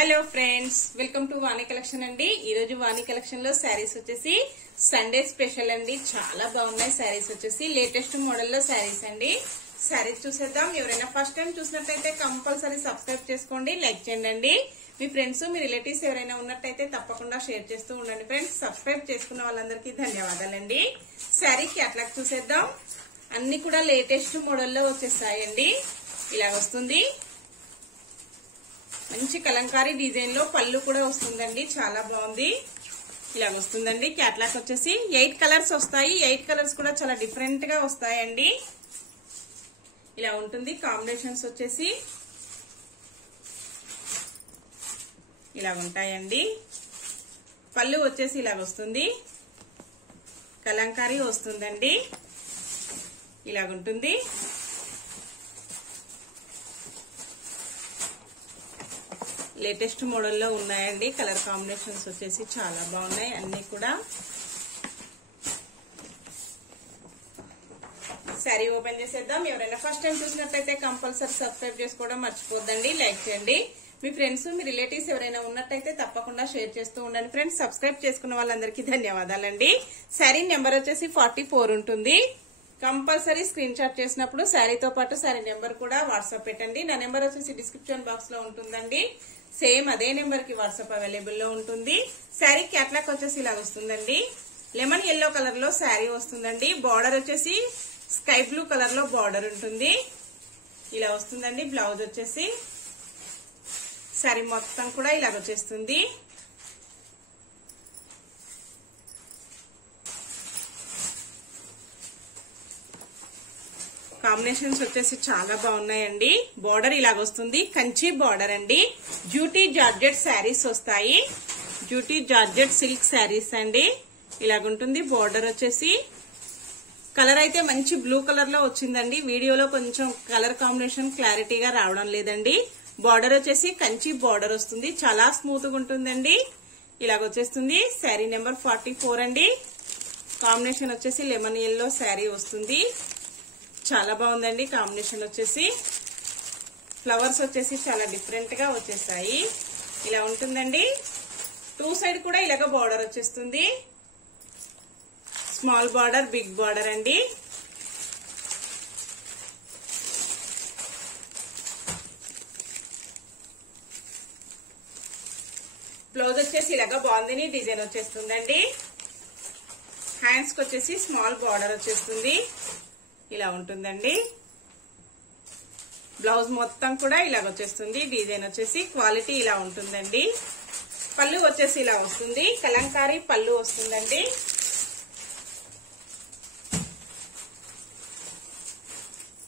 Hello friends, welcome to Vani collection అండి. ఈ రోజు వాణి కలెక్షన్ లో శారీస్ వచ్చేసి సండే స్పెషల్ అండి. చాలా బాగున్నాయి శారీస్ వచ్చేసి లేటెస్ట్ మోడల్ లో శారీస్ అండి. శారీస్ చూసేద్దాం. ఎవరైనా ఫస్ట్ టైం చూసినట్టయితే కంపల్సరీ సబ్స్క్రైబ్ చేసుకోండి, లైక్ చేయండి. మీ ఫ్రెండ్స్ మీ రిలేటివ్స్ ఎవరైనా ఉన్నట్టయితే తప్పకుండా షేర్ చేస్తూ ఉండండి ఫ్రెండ్స్. సబ్స్క్రైబ్ చేసుకున్న వాళ్ళందరికీ ధన్యవాదాలండి. శారీ క్యాటలాగ్ చూసేద్దాం. అన్ని కూడా లేటెస్ట్ మోడల్లో వచ్చేసాయండి. ఇలా వస్తుంది. మంచి కలంకారీ డిజైన్ లో పళ్ళు కూడా వస్తుందండి. చాలా బాగుంది. ఇలా వస్తుందండి. క్యాటలాగ్ వచ్చేసి 8 కలర్స్ వస్తాయి. 8 కలర్స్ కూడా చాలా డిఫరెంట్ గా వస్తాయండి. ఇలా ఉంటుంది. కాంబినేషన్స్ వచ్చేసి ఇలా ఉంటాయండి. పళ్ళు వచ్చేసి ఇలా వస్తుంది. కలంకారీ వస్తుందండి. ఇలాగుంటుంది. లేటెస్ట్ మోడల్లో ఉన్నాయండి. కలర్ కాంబినేషన్స్ వచ్చేసి చాలా బాగున్నాయి. అన్ని కూడా శారీ ఓపెన్ చేసేద్దాం. ఎవరైనా ఫస్ట్ టైం చూసినట్లయితే కంపల్సరీ సబ్స్క్రైబ్ చేసుకోవడం మర్చిపోద్దండి, లైక్ చేయండి. మీ ఫ్రెండ్స్ మీ రిలేటివ్స్ ఎవరైనా ఉన్నట్టయితే తప్పకుండా షేర్ చేస్తూ ఉండండి ఫ్రెండ్స్. సబ్స్క్రైబ్ చేసుకున్న వాళ్ళందరికీ ధన్యవాదాలండి. శారీ నెంబర్ వచ్చేసి 44 ఉంటుంది. కంపల్సరీ స్క్రీన్ షాట్ చేసినప్పుడు శారీతో పాటు శారీ నెంబర్ కూడా వాట్సాప్ పెట్టండి. నా నెంబర్ వచ్చేసి డిస్క్రిప్షన్ బాక్స్ లో ఉంటుందండి. సేమ్ అదే నెంబర్ కి వాట్సాప్ అవైలబుల్ లో ఉంటుంది. శారీ క్యాటలాగ్ వచ్చేసి ఇలా వస్తుందండి. లెమన్ ఎల్లో కలర్ లో శారీ వస్తుందండి. బార్డర్ వచ్చేసి స్కై బ్లూ కలర్ లో బార్డర్ ఉంటుంది. ఇలా వస్తుందండి. బ్లౌజ్ వచ్చేసి శారీ మొత్తం కూడా ఇలాగ వచ్చేస్తుంది. కాంబినేషన్స్ వచ్చేసి చాలా బాగున్నాయండి. బార్డర్ ఇలాగ వస్తుంది. కంచి బార్డర్ అండి. డ్యూటీ జార్జెట్ శారీస్ వస్తాయి. డ్యూటీ జార్జెట్ సిల్క్ శారీస్ అండి. ఇలాగుంటుంది. బార్డర్ వచ్చేసి కలర్ అయితే మంచి బ్లూ కలర్ లో వచ్చిందండి. వీడియోలో కొంచెం కలర్ కాంబినేషన్ క్లారిటీగా రావడం లేదండి. బార్డర్ వచ్చేసి కంచి బార్డర్ వస్తుంది. చాలా స్మూత్ గా ఉంటుందండి. ఇలాగ వచ్చేస్తుంది. శారీ నెంబర్ 44 అండి. కాంబినేషన్ వచ్చేసి లెమన్ ఎల్లో శారీ వస్తుంది. చాలా బాగుందండి. కాంబినేషన్ వచ్చేసి ఫ్లవర్స్ వచ్చేసి చాలా డిఫరెంట్ గా వచ్చేసాయి. ఇలా ఉంటుందండి. 2 సైడ్ కూడా ఇలాగ బార్డర్ వచ్చేస్తుంది. స్మాల్ బార్డర్, బిగ్ బార్డర్ అండి. బ్లౌజ్ వచ్చేసి ఇలాగ బాగుంది డిజైన్ వచ్చేస్తుందండి. హ్యాండ్స్ కి వచ్చేసి స్మాల్ బార్డర్ వచ్చేస్తుంది. ఇలా ఉంటుందండి. బ్లౌజ్ మొత్తం కూడా ఇలాగ వచ్చేస్తుంది. డిజైన్ వచ్చేసి క్వాలిటీ ఇలా ఉంటుందండి. పళ్ళు వచ్చేసి ఇలా వస్తుంది. కలంకారీ పళ్ళు వస్తుందండి.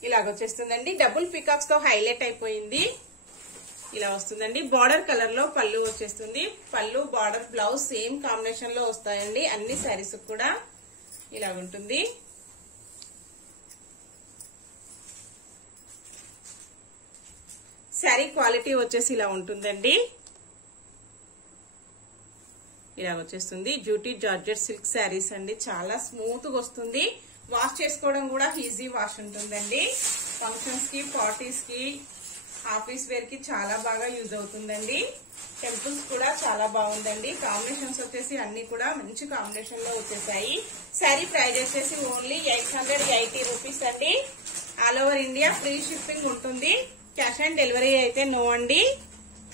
ఇలాగ వచ్చేస్తుందండి. డబుల్ పికాక్స్ తో హైలైట్ అయిపోయింది. ఇలా వస్తుందండి. బార్డర్ కలర్ లో పళ్ళు వచ్చేస్తుంది. పళ్ళు, బార్డర్, బ్లౌజ్ సేమ్ కాంబినేషన్ లో వస్తాయండి. అన్ని శారీస్ కూడా ఇలా ఉంటుంది. శారీ క్వాలిటీ వచ్చేసి ఇలా ఉంటుందండి. ఇలా వచ్చేస్తుంది. డ్యూటీ జార్జెట్ సిల్క్ శారీస్ అండి. చాలా స్మూత్ గా వస్తుంది. వాష్ చేసుకోవడం కూడా ఈజీ వాష్ ఉంటుందండి. ఫంక్షన్స్ కి, పార్టీస్ కి, ఆఫీస్ వేర్ కి చాలా బాగా యూజ్ అవుతుందండి. టెంపుల్స్ కూడా చాలా బాగుందండి. కాంబినేషన్స్ వచ్చేసి అన్ని కూడా మంచి కాంబినేషన్ లో వచ్చేసాయి. శారీ ప్రైస్ వచ్చేసి ఓన్లీ 880 రూపీస్ అండి. All over India free shipping ఉంటుంది. క్యాష్ ఆన్ డెలివరీ అయితే నో అండి.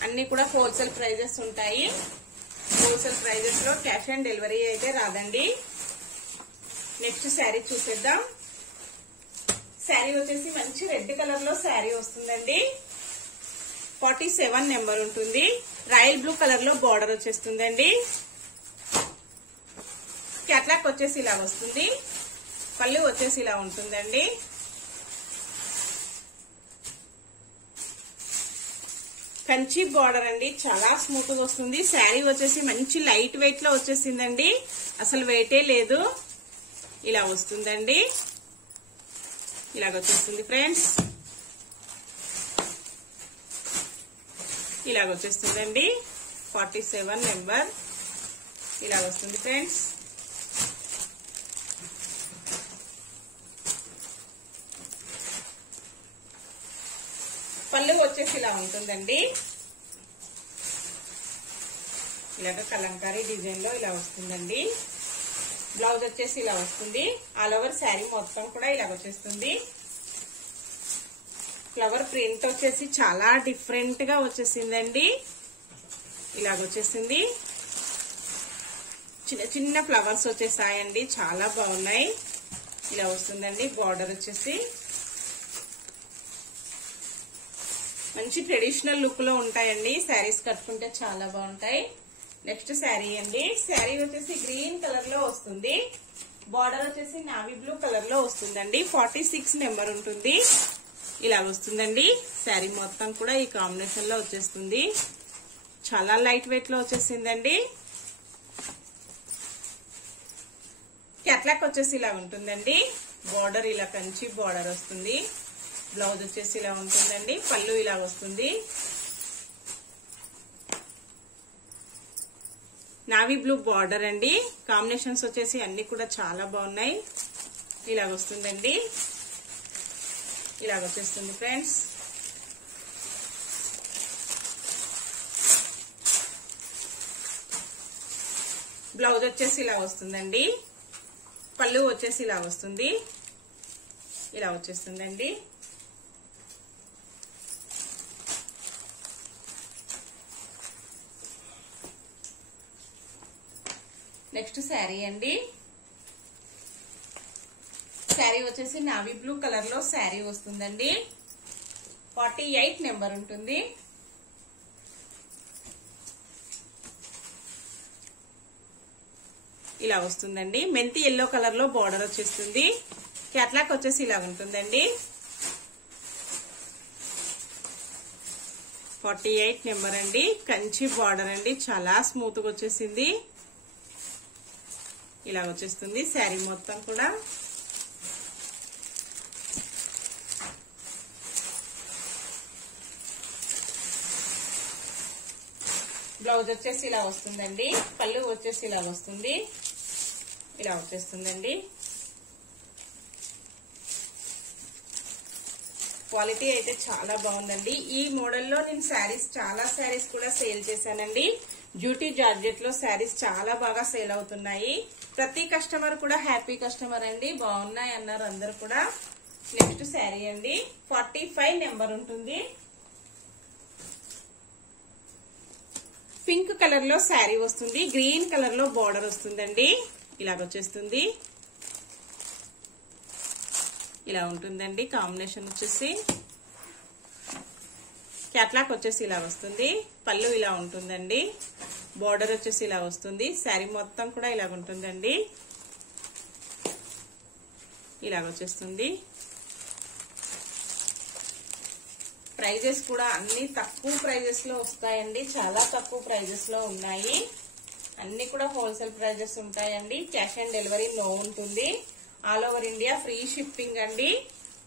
అన్ని కూడా హోల్సేల్ ప్రైజెస్ ఉంటాయి. హోల్సేల్ ప్రైజెస్ లో క్యాష్ ఆన్ డెలివరీ అయితే రాదండి. నెక్స్ట్ శారీ చూసేద్దాం. శారీ వచ్చేసి మంచి రెడ్ కలర్ లో శారీ వస్తుందండి. 47 నెంబర్ ఉంటుంది. రాయల్ బ్లూ కలర్ లో బార్డర్ వచ్చేస్తుందండి. క్యాట్లాక్ వచ్చేసి ఇలా వస్తుంది. పళ్ళు వచ్చేసి ఇలా ఉంటుందండి. కంచి బార్డర్ అండి. చాలా స్మూత్ గా వస్తుంది. శారీ వచ్చేసి మంచి లైట్ వెయిట్ లో వచ్చేసిందండి. అసలు వెయిటే లేదు. ఇలా వస్తుందండి. ఇలాగ వచ్చేస్తుంది ఫ్రెండ్స్. ఇలాగ వచ్చేస్తుందండి. 47 నెంబర్ ఇలా వస్తుంది ఫ్రెండ్స్. పళ్ళు వచ్చేసి ఇలా ఉంటుందండి. ఇలాగ కలంకారీ డిజైన్ లో ఇలా వస్తుందండి. బ్లౌజ్ వచ్చేసి ఇలా వస్తుంది. ఆల్ ఓవర్ శారీ మొత్తం కూడా ఇలా వచ్చేస్తుంది. ఫ్లవర్ ప్రింట్ వచ్చేసి చాలా డిఫరెంట్ గా వచ్చేసిందండి. ఇలాగ వచ్చేసింది. చిన్న చిన్న ఫ్లవర్స్ వచ్చేసాయండి, చాలా బాగున్నాయి. ఇలా వస్తుందండి. బార్డర్ వచ్చేసి మంచి ట్రెడిషనల్ లుక్ లో ఉంటాయండి. శారీస్ కట్టుకుంటే చాలా బాగుంటాయి. నెక్స్ట్ శారీ అండి. శారీ వచ్చేసి గ్రీన్ కలర్ లో వస్తుంది. బార్డర్ వచ్చేసి నావీ బ్లూ కలర్ లో వస్తుందండి. 46 నెంబర్ ఉంటుంది. ఇలా వస్తుందండి. శారీ మొత్తం కూడా ఈ కాంబినేషన్ లో వచ్చేస్తుంది. చాలా లైట్ వెయిట్ లో వచ్చేసిందండి. క్యాట్లాక్ వచ్చేసి ఇలా ఉంటుందండి. బార్డర్ ఇలా కంచి బార్డర్ వస్తుంది. బ్లౌజ్ వచ్చేసి ఇలా ఉంటుందండి. పళ్ళు ఇలా వస్తుంది. నావీ బ్లూ బార్డర్ అండి. కాంబినేషన్స్ వచ్చేసి అన్ని కూడా చాలా బాగున్నాయి. ఇలా వస్తుందండి. ఇలా వచ్చేస్తుంది ఫ్రెండ్స్. బ్లౌజ్ వచ్చేసి ఇలా వస్తుందండి. పళ్ళు వచ్చేసి ఇలా వస్తుంది. ఇలా వచ్చేస్తుందండి. నెక్స్ట్ శారీ అండి. శారీ వచ్చేసి నావీ బ్లూ కలర్ లో శారీ వస్తుందండి. 48 నెంబర్ ఉంటుంది. ఇలా వస్తుందండి. మెంతి ఎల్లో కలర్ లో బార్డర్ వచ్చేస్తుంది. క్యాట్లాక్ వచ్చేసి ఇలా ఉంటుందండి. 48 నెంబర్ అండి. కంచి బార్డర్ అండి. చాలా స్మూత్ గా వచ్చేసింది. ఇలా వచ్చేస్తుంది శారీ మొత్తం కూడా. బ్లౌజ్ వచ్చేసి ఇలా వస్తుందండి. పళ్ళు వచ్చేసి ఇలా వస్తుంది. ఇలా వచ్చేస్తుందండి. క్వాలిటీ అయితే చాలా బాగుందండి. ఈ మోడల్లో నేను చాలా శారీస్ కూడా సేల్ చేశానండి. డ్యూటీ జార్జెట్ లో శారీస్ చాలా బాగా సేల్ అవుతున్నాయి. ప్రతి కస్టమర్ కూడా హ్యాపీ కస్టమర్ అండి. బాగున్నాయి అన్నారు అందరు కూడా. నెక్స్ట్ శారీ అండి. 45 నెంబర్ ఉంటుంది. పింక్ కలర్ లో శారీ వస్తుంది. గ్రీన్ కలర్ లో బార్డర్ వస్తుందండి. ఇలాగొచ్చేస్తుంది. ఇలా ఉంటుందండి. కాంబినేషన్ వచ్చేసి క్యాట్లాక్ వచ్చేసి ఇలా వస్తుంది. పళ్ళు ఇలా ఉంటుందండి. బార్డర్ వచ్చేసి ఇలా వస్తుంది. శారీ మొత్తం కూడా ఇలా ఉంటుందండి. ఇలాగొచ్చేస్తుంది. ప్రైజెస్ కూడా అన్ని తక్కువ ప్రైజెస్ లో వస్తాయండి. చాలా తక్కువ ప్రైజెస్ లో ఉన్నాయి. అన్ని కూడా హోల్సేల్ ప్రైజెస్ ఉంటాయండి. క్యాష్ ఆన్ డెలివరీ నో ఉంటుంది. All over India free shipping అండి.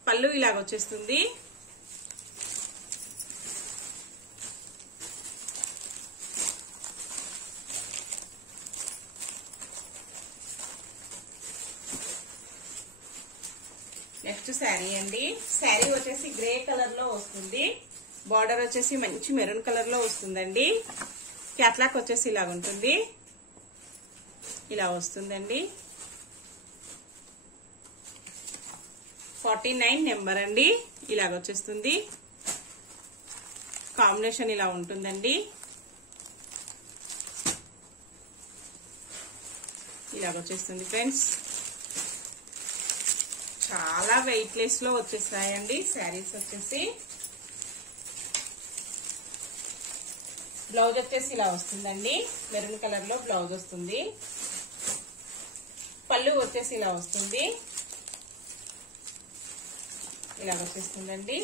పళ్ళు ఇలాగొచ్చేస్తుంది. నెక్స్ట్ శారీ అండి. శారీ వచ్చేసి గ్రే కలర్ లో వస్తుంది. బార్డర్ వచ్చేసి మంచి మెరూన్ కలర్ లో వస్తుందండి. క్యాట్లాక్ వచ్చేసి ఇలా ఉంటుంది. ఇలా వస్తుందండి. 49 నెంబర్ అండి. ఇలాగొచ్చేస్తుంది. కాంబినేషన్ ఇలా ఉంటుందండి. ఇలాగొచ్చేస్తుంది ఫ్రెండ్స్. చాలా వెయిట్ లెస్ లో వచ్చేసాయండి శారీస్ వచ్చేసి. బ్లౌజ్ వచ్చేసి ఇలా వస్తుందండి. మెరూన్ కలర్ లో బ్లౌజ్ వస్తుంది. పళ్ళు వచ్చేసి ఇలా వస్తుంది. ఇలా వచ్చేస్తుందండి.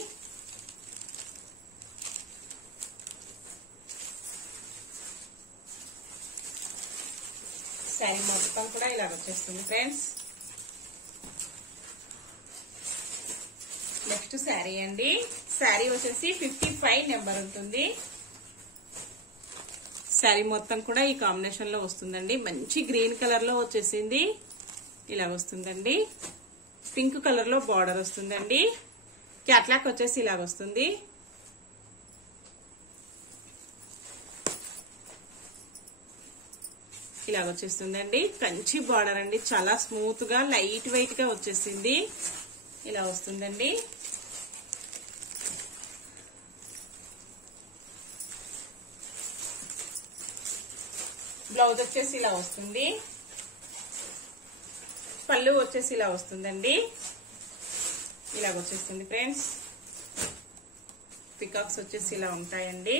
శారీ మొత్తం కూడా ఇలా వచ్చేస్తుంది ఫ్రెండ్స్. నెక్స్ట్ శారీ అండి. శారీ వచ్చేసి 55 నెంబర్ ఉంటుంది. శారీ మొత్తం కూడా ఈ కాంబినేషన్ లో వస్తుందండి. మంచి గ్రీన్ కలర్ లో వచ్చేసింది. ఇలా వస్తుందండి. పింక్ కలర్ లో బార్డర్ వస్తుందండి. క్యాట్లాక్ వచ్చేసి ఇలా వస్తుంది. ఇలాగ వచ్చేస్తుందండి. కంచి బార్డర్ అండి, చాలా స్మూత్ గా లైట్ వెయిట్ గా వచ్చేసింది. ఇలా వస్తుందండి. బ్లౌజ్ వచ్చేసి ఇలా వస్తుంది. పళ్ళు వచ్చేసి ఇలా వస్తుందండి. ఇలాగ వచ్చేస్తుంది ఫ్రెండ్స్. పికాక్స్ వచ్చేసి ఇలా ఉంటాయండి.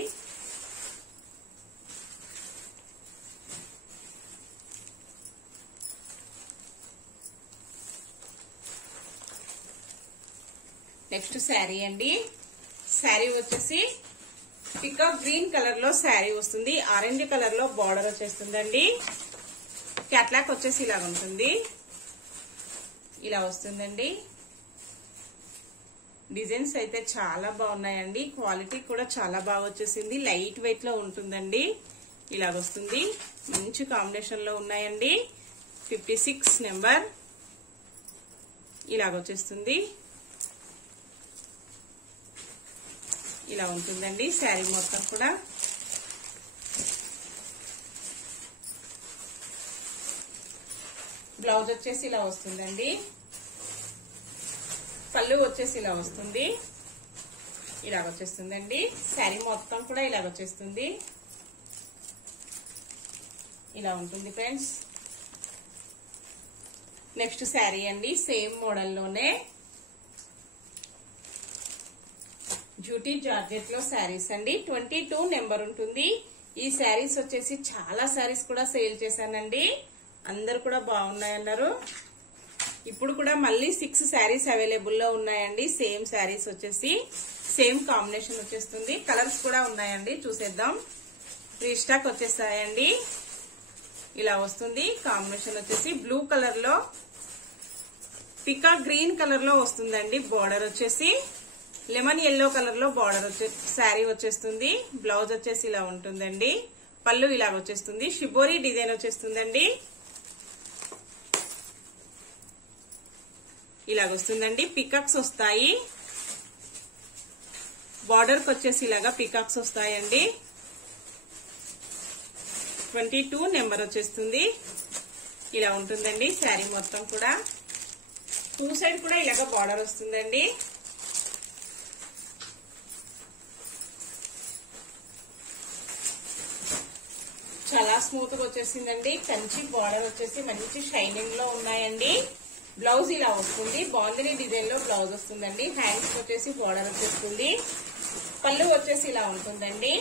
నెక్స్ట్ శారీ అండి. శారీ వచ్చేసి పికాక్ గ్రీన్ కలర్ లో శారీ వస్తుంది. ఆరెంజ్ కలర్ లో బార్డర్ వచ్చేస్తుందండి. క్యాట్లాక్ వచ్చేసి ఇలా ఉంటుంది. ఇలా వస్తుందండి. డిజైన్స్ అయితే చాలా బాగున్నాయండి. క్వాలిటీ కూడా చాలా బాగా వచ్చేసింది. లైట్ వెయిట్ లో ఉంటుందండి. ఇలాగ వస్తుంది. మంచి కాంబినేషన్ లో ఉన్నాయండి. 56 నెంబర్. ఇలాగ వచ్చేస్తుంది. ఇలా ఉంటుందండి శారీ మొత్తం కూడా. బ్లౌజ్ వచ్చేసి ఇలా వస్తుందండి. పళ్ళు వచ్చేసి ఇలా వస్తుంది. ఇలాగ వచ్చేస్తుందండి. శారీ మొత్తం కూడా ఇలాగ వచ్చేస్తుంది. ఇలా ఉంటుంది ఫ్రెండ్స్. నెక్స్ట్ శారీ అండి. సేమ్ మోడల్లోనే జ్యూటీ జార్జెట్ లో శారీస్ అండి. 22 నెంబర్ ఉంటుంది. ఈ శారీస్ వచ్చేసి చాలా శారీస్ కూడా సేల్ చేశానండి. అందరు కూడా బాగున్నాయన్నారు. ఇప్పుడు కూడా మళ్ళీ 6 శారీస్ అవైలబుల్ లో ఉన్నాయండి. సేమ్ శారీస్ వచ్చేసి సేమ్ కాంబినేషన్ వచ్చేస్తుంది. కలర్స్ కూడా ఉన్నాయండి, చూసేద్దాం. రీస్టాక్ వచ్చేసాయండి. ఇలా వస్తుంది. కాంబినేషన్ వచ్చేసి బ్లూ కలర్ లో పికాక్ గ్రీన్ కలర్ లో వస్తుందండి. బార్డర్ వచ్చేసి లెమన్ ఎల్లో కలర్ లో బార్డర్ శారీ వచ్చేస్తుంది. బ్లౌజ్ వచ్చేసి ఇలా ఉంటుందండి. పళ్ళు ఇలా వచ్చేస్తుంది. షిబోరి డిజైన్ వచ్చేస్తుందండి. ఇలాగ వస్తుందండి. పికాక్స్ వస్తాయి. బార్డర్ కి వచ్చేసి ఇలాగా పికాక్స్ వస్తాయండి. 22 నెంబర్ వచ్చేస్తుంది. ఇలా ఉంటుందండి శారీ మొత్తం కూడా. 2 సైడ్ కూడా ఇలాగా బార్డర్ వస్తుందండి. చాలా స్మూత్ గా వచ్చేసిందండి. కంచి బార్డర్ వచ్చేసి మంచి షైనింగ్ లో ఉన్నాయండి. బ్లౌజ్ ఇలా వస్తుంది. బాందిని డిజైన్ లో బ్లౌజ్ వస్తుందండి. హ్యాండ్స్ వచ్చేసి బార్డర్ వచ్చేస్తుంది. పళ్ళు వచ్చేసి ఇలా ఉంటుందండి.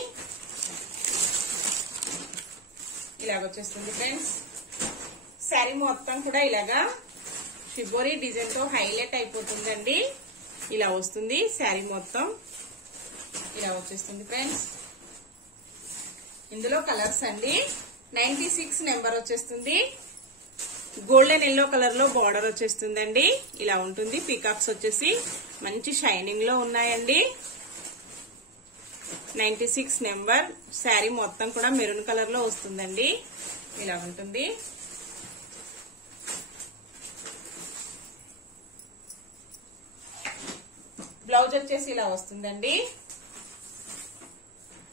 ఇలాగ వచ్చేస్తుంది ఫ్రెండ్స్. శారీ మొత్తం కూడా ఇలాగా షిబోరి డిజైన్ తో హైలైట్ అయిపోతుందండి. ఇలా వస్తుంది శారీ మొత్తం. ఇలా వచ్చేస్తుంది ఫ్రెండ్స్. ఇందులో కలర్స్ అండి. 96 నెంబర్ వచ్చేస్తుంది. గోల్డెన్ ఎల్లో కలర్ లో బార్డర్ వచ్చేస్తుందండి. ఇలా ఉంటుంది. పీకాక్స్ వచ్చేసి మంచి షైనింగ్ లో ఉన్నాయండి. 96 నెంబర్. శారీ మొత్తం కూడా మెరూన్ కలర్ లో వస్తుందండి. ఇలా ఉంటుంది. బ్లౌజ్ వచ్చేసి ఇలా వస్తుందండి.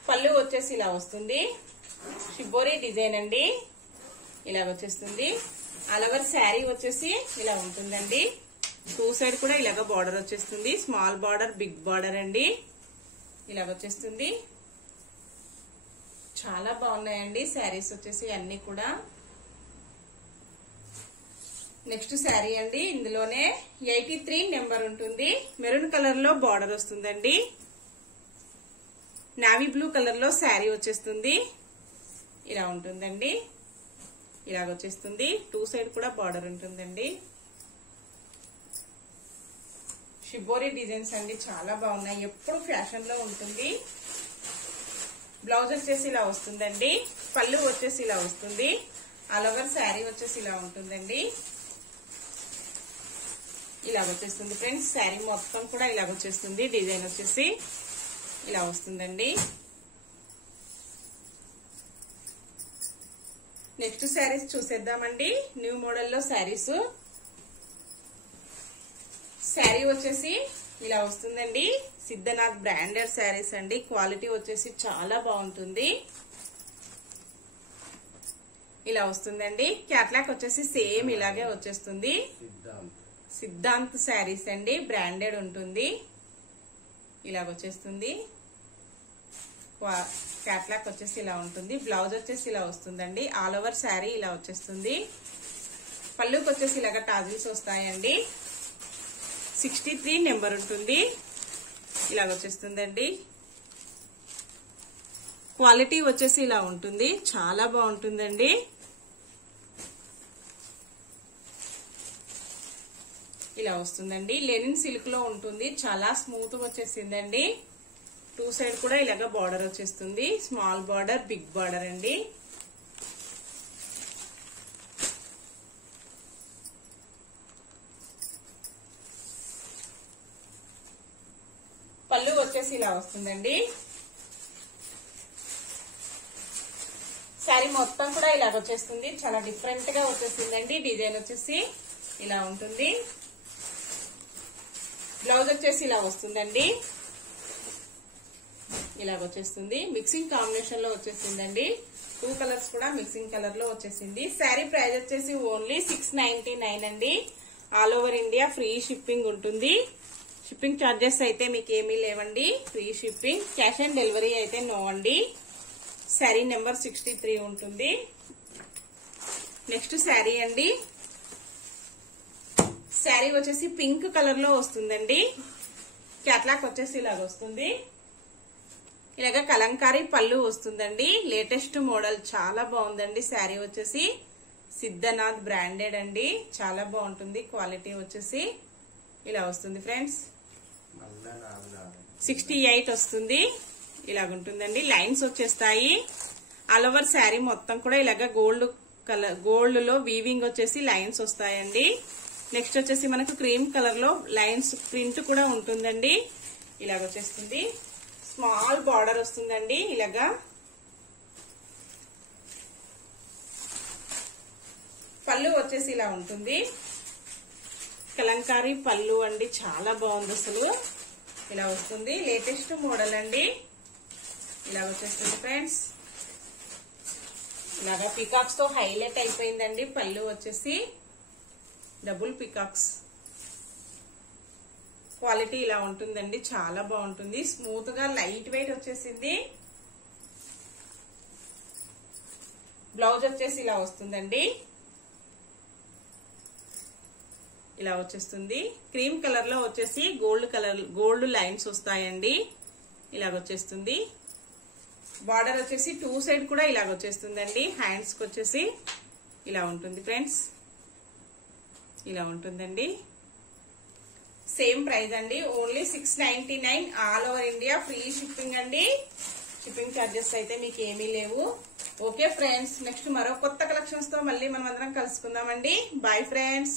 పళ్ళు వచ్చేసి ఇలా వస్తుంది. షిబోరి డిజైన్ అండి. ఇలా వచ్చేస్తుంది. ఆల్ ఓవర్ శారీ వచ్చేసి ఇలా ఉంటుందండి. 2 సైడ్ కూడా ఇలాగ బార్డర్ వచ్చేస్తుంది. స్మాల్ బార్డర్, బిగ్ బార్డర్ అండి. ఇలా వచ్చేస్తుంది. చాలా బాగున్నాయండి శారీస్ వచ్చేసి అన్ని కూడా. నెక్స్ట్ శారీ అండి. ఇందులోనే 83 నెంబర్ ఉంటుంది. మెరూన్ కలర్ లో బార్డర్ వస్తుందండి. నావీ బ్లూ కలర్ లో శారీ వచ్చేస్తుంది. ఇలా ఉంటుందండి. ఇలాగ వచ్చేస్తుంది. 2 సైడ్ కూడా బార్డర్ ఉంటుందండి. షిబోరి డిజైన్స్ అండి, చాలా బాగున్నాయి. ఎప్పుడు ఫ్యాషన్ లో ఉంటుంది. బ్లౌజ్ వచ్చేసి ఇలా వస్తుందండి. పళ్ళు వచ్చేసి ఇలా వస్తుంది. ఆల్ ఓవర్ శారీ వచ్చేసి ఇలా ఉంటుందండి. ఇలాగ వచ్చేస్తుంది ఫ్రెండ్స్. శారీ మొత్తం కూడా ఇలాగ వచ్చేస్తుంది. డిజైన్ వచ్చేసి ఇలా వస్తుందండి. నెక్స్ట్ శారీస్ చూసేద్దామండి. న్యూ మోడల్లో శారీస్. శారీ వచ్చేసి ఇలా వస్తుందండి. సిద్ధనాథ్ బ్రాండెడ్ శారీస్ అండి. క్వాలిటీ వచ్చేసి చాలా బాగుంటుంది. ఇలా వస్తుందండి. క్యాట్లాగ్ వచ్చేసి సేమ్ ఇలాగే వచ్చేస్తుంది. సిద్ధాంత్ శారీస్ అండి, బ్రాండెడ్ ఉంటుంది. ఇలాగొచ్చేస్తుంది. క్యాట్లాగ్ వచ్చేసి ఇలా ఉంటుంది. బ్లౌజ్ వచ్చేసి ఇలా వస్తుందండి. ఆల్ ఓవర్ శారీ ఇలా వచ్చేస్తుంది. పళ్ళుకి వచ్చేసి ఇలాగ టాజిల్స్ వస్తాయండి. 63 నెంబర్ ఉంటుంది. ఇలాగ వచ్చేస్తుందండి. క్వాలిటీ వచ్చేసి ఇలా ఉంటుంది. చాలా బాగుంటుందండి. ఇలా వస్తుందండి. లెనిన్ సిల్క్ లో ఉంటుంది. చాలా స్మూత్ గా వచ్చేసిందండి. 2 సైడ్ కూడా ఇలాగ బార్డర్ వచ్చేస్తుంది. స్మాల్ బార్డర్, బిగ్ బార్డర్ అండి. పళ్ళు వచ్చేసి ఇలా వస్తుందండి. శారీ మొత్తం కూడా ఇలాగ వచ్చేస్తుంది. చాలా డిఫరెంట్ గా వచ్చేసిందండి. డిజైన్ వచ్చేసి ఇలా ఉంటుంది. బ్లౌజ్ వచ్చేసి ఇలా వస్తుందండి. ఇలాగ వచ్చేస్తుంది. మిక్సింగ్ కాంబినేషన్ లో వచ్చేసిందండి. 2 కలర్స్ కూడా మిక్సింగ్ కలర్ లో వచ్చేసింది. శారీ ప్రైస్ వచ్చేసి ఓన్లీ 699 అండి. All over India free shipping ఉంటుంది. షిప్పింగ్ చార్జెస్ అయితే మీకు ఏమీ లేవండి. Free shipping. Cash on delivery అయితే నో అండి. శారీ నెంబర్ 63 ఉంటుంది. నెక్స్ట్ శారీ అండి. శారీ వచ్చేసి పింక్ కలర్ లో వస్తుందండి. క్యాట్లాగ్ వచ్చేసి ఇలాగ వస్తుంది. ఇలాగ కలంకారీ పళ్ళు వస్తుందండి. లేటెస్ట్ మోడల్, చాలా బాగుందండి. శారీ వచ్చేసి సిద్ధనాథ్ బ్రాండెడ్ అండి. చాలా బాగుంటుంది. క్వాలిటీ వచ్చేసి ఇలా వస్తుంది ఫ్రెండ్స్. 68 వస్తుంది. ఇలాగుంటుందండి. లైన్స్ వచ్చేస్తాయి. ఆల్ ఓవర్ శారీ మొత్తం కూడా ఇలాగ గోల్డ్ కలర్, గోల్డ్ లో వీవింగ్ వచ్చేసి లైన్స్ వస్తాయండి. నెక్స్ట్ వచ్చేసి మనకు క్రీమ్ కలర్ లో లైన్స్ ప్రింట్ కూడా ఉంటుందండి. ఇలాగ వచ్చేస్తుంది. స్మాల్ బార్డర్ వస్తుందండి. ఇలాగా పళ్ళు వచ్చేసి ఇలా ఉంటుంది. కలంకారీ పళ్ళు అండి. చాలా బాగుంది అసలు. ఇలా వస్తుంది. లేటెస్ట్ మోడల్ అండి. ఇలా వచ్చేస్తుంది ఫ్రెండ్స్. ఇలాగా పికాక్స్ తో హైలైట్ అయిపోయిందండి. పళ్ళు వచ్చేసి డబుల్ పికాక్స్. క్వాలిటీ ఇలా ఉంటుందండి. చాలా బాగుంటుంది. స్మూత్ గా లైట్ వెయిట్ వచ్చేసింది. బ్లౌజ్ వచ్చేసి ఇలా వస్తుందండి. ఇలా వచ్చేస్తుంది. క్రీమ్ కలర్ లో వచ్చేసి గోల్డ్ లైన్స్ వస్తాయండి. ఇలాగ వచ్చేస్తుంది. బార్డర్ వచ్చేసి 2 సైడ్ కూడా ఇలాగ వచ్చేస్తుందండి. హ్యాండ్స్ కి వచ్చేసి ఇలా ఉంటుంది ఫ్రెండ్స్. ఇలా ఉంటుందండి. సేమ్ ప్రైస్ అండి. Only 699. All over India free shipping అండి. షిప్పింగ్ చార్జెస్ అయితే మీకు ఏమీ లేవు. ఓకే ఫ్రెండ్స్, నెక్స్ట్ మరో కొత్త కలెక్షన్స్ తో మళ్ళీ మనం అందరం కలుసుకుందామండి. Bye friends.